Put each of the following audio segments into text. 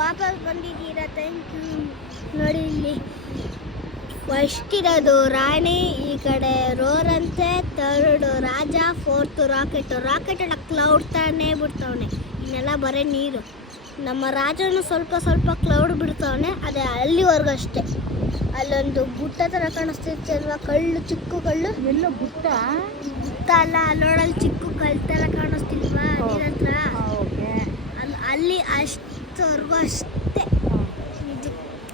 ವಾಪಸ್ ಬಂದಿದ್ದೀರಾ, thank you. ನೋಡಿ ಇಲ್ಲಿ ಫಸ್ಟ್ ಇರೋದು ರಾಣಿ, ಈ ಕಡೆ ರೋರ್ ಅಂತೆ, ಥರ್ಡ್ ರಾಜ, ಫೋರ್ತ್ ರಾಕೆಟ್ ಎಲ್ಲ ಕ್ಲೌಡ್ ತಾನೇ ಬಿಡ್ತಾವನೆ. ಇನ್ನೆಲ್ಲ ಬರೀ ನೀರು. ನಮ್ಮ ರಾಜನು ಸ್ವಲ್ಪ ಸ್ವಲ್ಪ ಕ್ಲೌಡ್ ಬಿಡ್ತಾವನೆ, ಅದೇ ಅಲ್ಲಿವರೆಗೂ ಅಷ್ಟೇ. ಅಲ್ಲೊಂದು ಗುಟ್ಟ ಥರ ಕಾಣಿಸ್ತೈತೆ ಅಲ್ವಾ, ಕಳ್ಳು, ಚಿಕ್ಕ ಕಳ್ಳು. ಎಲ್ಲೋ ಗುಟ್ಟ ಅಲ್ಲ, ಅಲ್ಲೋಡಲ್ಲಿ ಚಿಕ್ಕ ಕಳ್ಳು ಥರ ಕಾಣಿಸ್ತಿಲ್ವಾ ನೀರ ಹತ್ರ, ಅಲ್ಲಿ ಅಷ್ಟವರೆಗೂ ಅಷ್ಟೇ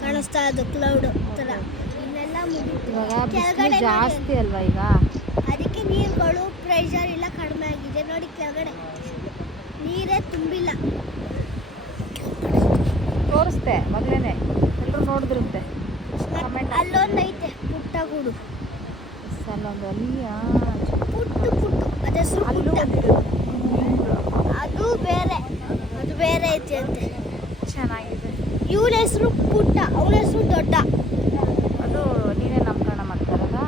ಕಾಣಿಸ್ತಾ ಅದು ಕ್ಲೌಡ್ ಥರ. ಇನ್ನೆಲ್ಲ ಕೆಳಗಡೆ ಜಾಸ್ತಿ ಅಲ್ವಾ ಈಗ, ಅದಕ್ಕೆ ನೀರುಗಳು ಪ್ರೆಷರ್ ಎಲ್ಲ ಕಡಿಮೆ ಆಗಿದೆ. ನೋಡಿ ಕೆಳಗಡೆ ನೀರೇ ತುಂಬಿಲ್ಲ. ತೋರಿಸ್ತೆ ಮೊದಲೇನೆ, ಎಲ್ಲರೂ ನೋಡಿದ್ರಂತೆ. ಅಲ್ಲೊಂದೈತೆ ಪುಟ್ಟ ಗೂಡು, ಅಲ್ಲೊಂದು ಅಲ್ಲಿಯ ಪುಟ್ಟು ಅದ ಹೆಸರು ಅದು ಬೇರೆ, ಅದು ಬೇರೆ ಐತಿ ಅಂತೆ. ಚೆನ್ನಾಗಿದೆ. ಇವನ ಹೆಸರು ಪುಟ್ಟ, ಅವನ ಹೆಸರು ದೊಡ್ಡ. ಅದು ನೀನೇ ನಾಮಕರಣ ಮಾಡ್ತಾರಲ್ಲ.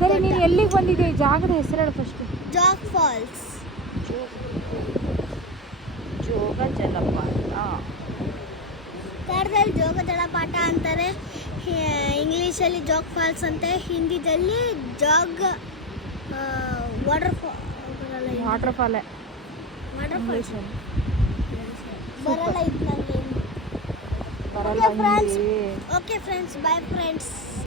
ಸರಿ, ನೀನು ಎಲ್ಲಿಗೆ ಬಂದಿದೆ? ಈ ಜಾಗದ ಹೆಸರು ಹೇಳು ಫಸ್ಟ್. ಜಾಗ್ ಫಾಲ್ಸ್, ಜೋಗ ಜಲಪಾತ. ಕನ್ನಡದಲ್ಲಿ ಜೋಗ ಜಲಪಾತ ಅಂತಾರೆ, ಇಂಗ್ಲೀಷಲ್ಲಿ ಜಾಗ್ ಫಾಲ್ಸ್ ಅಂತೆ, ಹಿಂದಿದಲ್ಲಿ ಜಾಗ್ ವಾಟರ್ ಫಾಲ್ ಬರಲ್ಲ ಇದು ನನಗೆ. ಬರಲ್ಲ. Okay friends, bye friends.